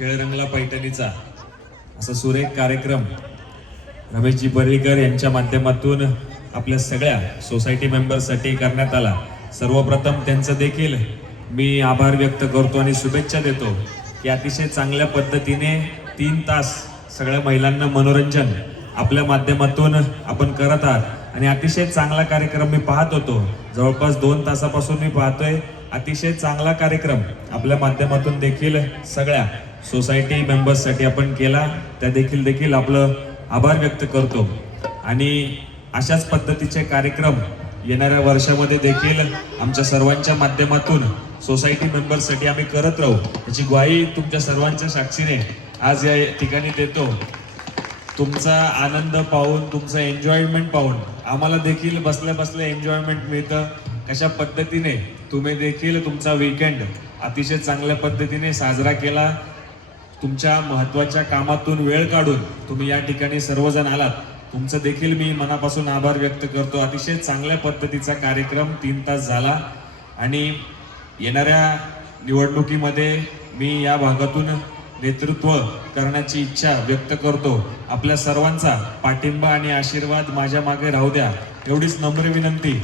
खेळ रंगला पैठणीचा असा सुरेख कार्यक्रम रमेशजी बर्डीकर यांच्या माध्यमातून आपल्या सगळ्या सोसायटी मेंबर्ससाठी करण्यात आला। सर्वप्रथम त्यांचं देखील मी आभार व्यक्त करतो आणि शुभेच्छा देतो की अतिशय चांगल्या पद्धतीने 3 तास सगळ्या महिलांना मनोरंजन आपल्या माध्यमातून आपण करत आहात आणि अतिशय चांगला कार्यक्रम मी पाहत होतो। जवळपास 2 तासापासून मी पाहतोय अतिशय चांगला कार्यक्रम आपल्या माध्यमातून देखील सगळ्या सोसायटी मेंबर्ससाठी आपण केला, त्या देखील आपलं आभार व्यक्त करतो आणि अशाच पद्धतीचे कार्यक्रम येणाऱ्या वर्षामध्ये देखील आमच्या सर्वांच्या माध्यमातून सोसायटी मेंबर्ससाठी आम्ही करत राहू याची ग्वाही तुमच्या सर्वांच्या साक्षीने आज या ठिकाणी देतो। तुमचा आनंद पाहून, तुमचं एन्जॉयमेंट पाहून आम्हाला देखील बसल्या बसल्या एन्जॉयमेंट मिळतं। कशा पद्धतीने तुम्ही देखील तुमचा वीकेंड अतिशय चांगल्या पद्धतीने साजरा केला, तुमच्या महत्त्वाच्या कामातून वेळ काढून तुम्ही या ठिकाणी सर्वजण आलात, तुमचं देखील मी मनापासून आभार व्यक्त करतो। अतिशय चांगल्या पद्धतीचा कार्यक्रम 3 तास झाला आणि येणाऱ्या निवडणुकीमध्ये मी या भागातून नेतृत्व करण्याची इच्छा व्यक्त करतो। आपल्या सर्वांचा पाठिंबा आणि आशीर्वाद माझ्या मागे राहू द्या एवढीच नम्र विनंती